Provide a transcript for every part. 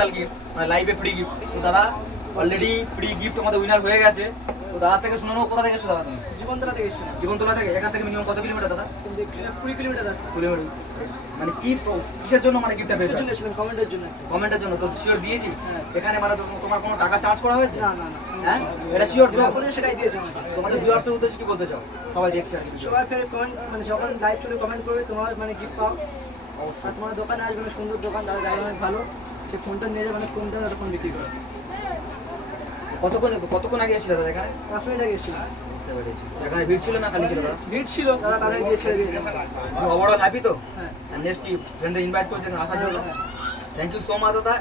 Special gift, মানে লাইভে free gift. তো দাদা অলরেডি ফ্রি গিফট আমাদের উইনার হয়ে গেছে। তো দাদা থেকে শুনে নেবো, কোথা থেকে এসছো দাদা তুমি? জীবনতলা থেকে এসেছিলাম। জীবনতলা থেকে? এখান থেকে মিনিমাম কত কিলোমিটার দাদা? 20 কিলোমিটার রাস্তা। কিলোমিটার। মানে কি কিসের জন্য মানে গিফটটা পেয়েছো? এসেছিলাম কমেন্টের জন্য। কমেন্টের জন্য? তো শিওর দিয়েছি? হ্যাঁ। এখানে মানে তোমার কোনো টাকা চার্জ করা হয়েছে? না না না। হ্যাঁ এটা শিওর তো? বলে সেটাই দিয়েছে আমাকে। তোমাদের ভিউয়ার্সের উদ্দেশ্যে কি বলতে চাও? সবাই দেখছে আর কি। সবাই ফের কমেন্ট মানে যখন লাইভ চলে কমেন্ট করবে তোমার মানে গিফট পাও। আর তোমার দোকানে আসবে, মানে সুন্দর দোকান, দাদা জায়গা অনেক ভালো। সে ফোনটা নিয়ে যাবে, মানে ফোনটা দাদা ফোন বিক্রি করে। কতক্ষণ আগে এসেছিল দাদা এখানে? 5 মিনিট আগে এসেছিলাম। বুঝতে পেরেছি। এখানে ভিড় ছিল না খালি ছিল দাদা? ভিড় ছিল, দাদা তাদের দিয়ে ছেড়ে দিয়েছে আমাকে। তুমি ওভারঅল হ্যাপি তো? হ্যাঁ। আর নেক্সট কি ফ্রেন্ডদের ইনভাইট করছেন আসার জন্য? থ্যাংক ইউ সো মাচ দাদা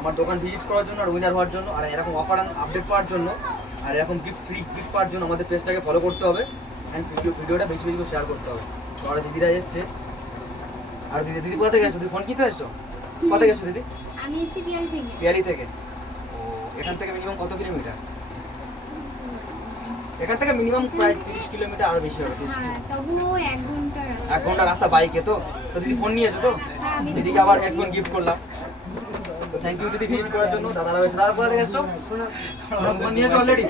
আমার দোকান ভিজিট করার জন্য আর উইনার হওয়ার জন্য, আর এরকম অফার আপডেট পাওয়ার জন্য, আর এরকম ফ্রি গিফট পাওয়ার জন্য আমাদের পেজটাকে ফলো করতে হবে অ্যান্ড ভিডিওটা বেশি বেশি করে শেয়ার করতে হবে। তো আর দিদিরা এসছে। আর দিদি কোথা থেকে এসছো? তুমি ফোন কিনতে এসছো? কোথা থেকে এসছো দিদি? আমি এসেছি পিয়ালি থেকে। পিয়ালি থেকে। ও এখান থেকে মিনিমাম কত কিলোমিটার? এখান থেকে মিনিমাম প্রায় 30 কিলোমিটার, আরো বেশি হবে। 30 হ্যাঁ, তবুও 1 ঘন্টা রাস্তা। 1 ঘন্টা রাস্তা বাইকে। তো তো দিদি ফোন নিয়েছো তো? হ্যাঁ, আমি দিদিকে আবার হেডফোন গিফট করলাম। তো থ্যাংক ইউ দিদি ভিজিট করার জন্য। দাদারা এসে, দাদা কোথা থেকে এসছো? ফোন নিয়েছো অলরেডি?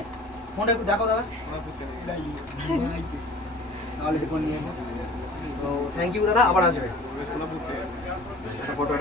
ফোনটা একটু দেখো দাদা। অলরেডি ফোন নিয়েছো। তো থ্যাংক ইউ দাদা, আবার আসবে। একটা ফটো